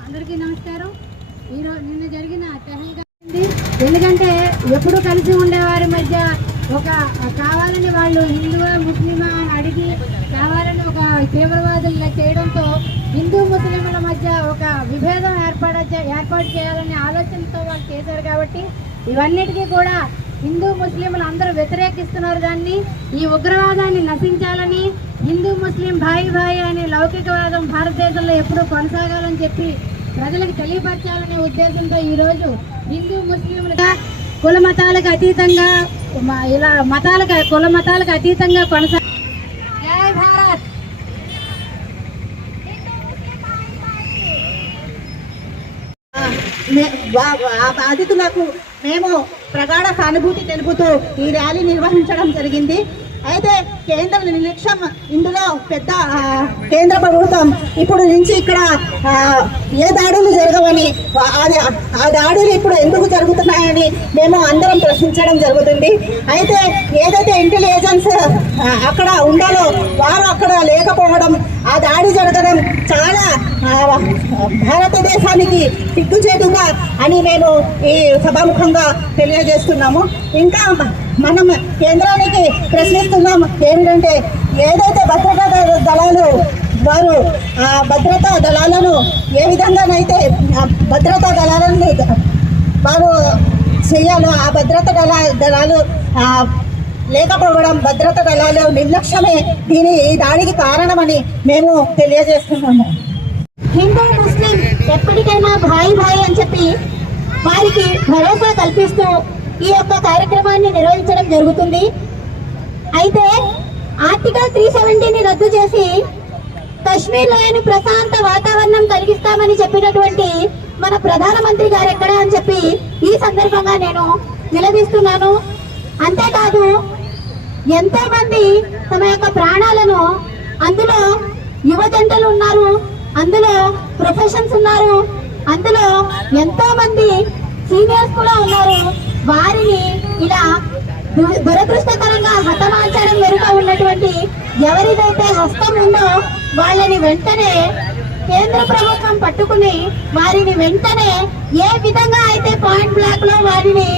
అందరికీ నమస్కారం. ఈరోజు నిన్న జరిగిన పెహల్గా ఎందుకంటే ఎప్పుడు కలిసి ఉండేవారి మధ్య ఒక కావాలని వాళ్ళు హిందువా ముస్లిమా అని అడిగి కావాలని ఒక తీవ్రవాదులు చేయడంతో హిందూ ముస్లింల మధ్య ఒక విభేదం ఏర్పాటు ఏర్పాటు చేయాలనే ఆలోచనతో వాళ్ళు చేశారు కాబట్టి ఇవన్నిటికీ కూడా హిందూ ముస్లింలు అందరూ వ్యతిరేకిస్తున్నారు దాన్ని. ఈ ఉగ్రవాదాన్ని నశించాలని హిందూ ముస్లిం భాయి భాయి అనే లౌకికవాదం భారతదేశంలో ఎప్పుడూ కొనసాగాలని చెప్పి ప్రజలకు తెలియపరచాలనే ఉద్దేశంతో ఈరోజు హిందూ ముస్లింలుగా కుల మతాలకు అతీతంగా ఇలా మతాలకు కుల మతాలకు అతీతంగా కొనసాగ బాధితులకు మేము ప్రగాఢ సానుభూతి తెలుపుతూ ఈ ర్యాలీ నిర్వహించడం జరిగింది. అయితే కేంద్ర నిర్లక్ష్యం ఇందులో పెద్ద కేంద్ర ప్రభుత్వం ఇప్పుడు నుంచి ఇక్కడ ఏ దాడులు జరగవని ఆ- అది- ఆ దాడులు ఇప్పుడు ఎందుకు జరుగుతున్నాయని మేము అందరం ప్రశ్నించడం జరుగుతుంది. అయితే ఏదైతే ఇంటెలిజెన్స్ అక్కడ ఉండాలో వారు అక్కడ లేకపోవడం ఆ దాడి జరగడం చాలా భారతదేశానికి సిగ్గుచేటుగా అని మేము ఈ సభాముఖంగా తెలియజేస్తున్నాము. ఇంకా మనం కేంద్రానికి ప్రశ్నిస్తున్నాం ఏమిటంటే ఏదైతే భద్రతా దళాలు వారు ఆ భద్రతా దళాలను ఏ విధంగానైతే భద్రతా దళాలను వారు చేయాలో ఆ భద్రతా దళా దళాలు లేకపోవడం భద్రతా దళాలు నిర్లక్ష్యమే దీని ఈ దాడికి కారణమని మేము తెలియజేస్తున్నాము. హిందూ ముస్లిం ఎప్పటికైనా భాయి భాయి అని చెప్పి వారికి భరోసా కల్పిస్తూ ఈ యొక్క కార్యక్రమాన్ని నిర్వహించడం జరుగుతుంది. అయితే ఆర్టికల్ త్రీ సెవెంటీని రద్దు చేసి కశ్మీర్లోని ప్రశాంత వాతావరణం కలిగిస్తామని చెప్పినటువంటి మన ప్రధానమంత్రి గారు ఎక్కడ అని చెప్పి ఈ సందర్భంగా నేను నిలదీస్తున్నాను. అంతేకాదు ఎంతో మంది తమ యొక్క ప్రాణాలను అందులో యువజంటలు ఉన్నారు అందులో ప్రొఫెషన్స్ ఉన్నారు అందులో ఎంతో మంది సీనియర్స్ కూడా ఉన్నారు. వారిని ఇలా దు- దురదృష్టకరంగా హతమార్చడం వెనుక ఉన్నటువంటి ఎవరిదైతే హస్తం ఉందో వాళ్ళని వెంటనే కేంద్ర ప్రభుత్వం పట్టుకుని వారిని వెంటనే ఏ విధంగా అయితే పాయింట్ బ్లాక్లో వారిని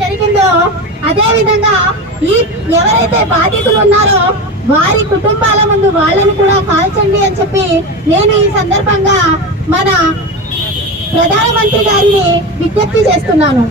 జరిగిందో అదే విధంగా ఈ ఎవరైతే బాధితులు ఉన్నారో వారి కుటుంబాల ముందు వాళ్ళని కూడా కాల్చండి అని చెప్పి నేను ఈ సందర్భంగా మన ప్రధానమంత్రి గారిని విజ్ఞప్తి చేస్తున్నాను.